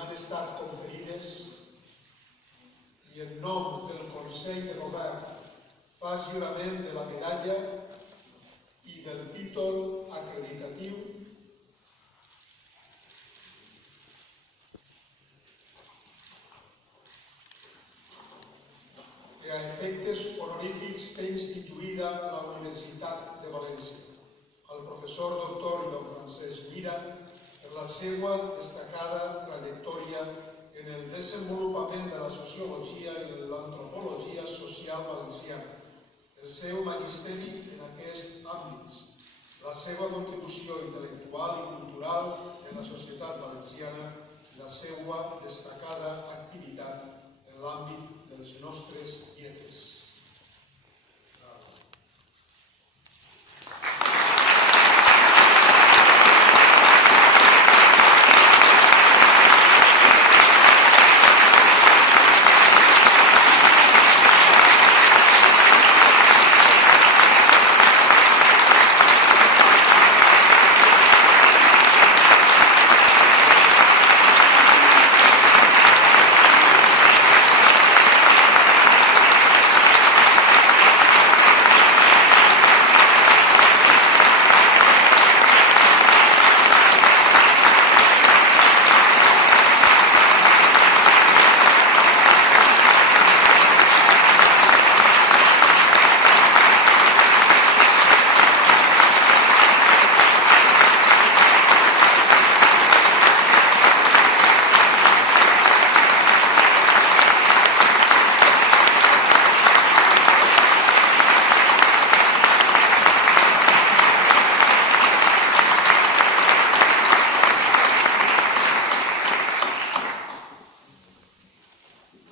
m'han estat conferides i en nom del Consell de Govern fas jurament de la medalla i del títol acreditatiu que a efectes honorífics té instituïda la Universitat de València. Al professor doctor Ivan Francesc Mira per la seva destacada trajectòria en el desenvolupament de la sociologia i l'antropologia social valenciana, el seu magisteri en aquests àmbits, la seva contribució intel·lectual i cultural en la societat valenciana i la seva destacada activitat en l'àmbit de les nostres lletres.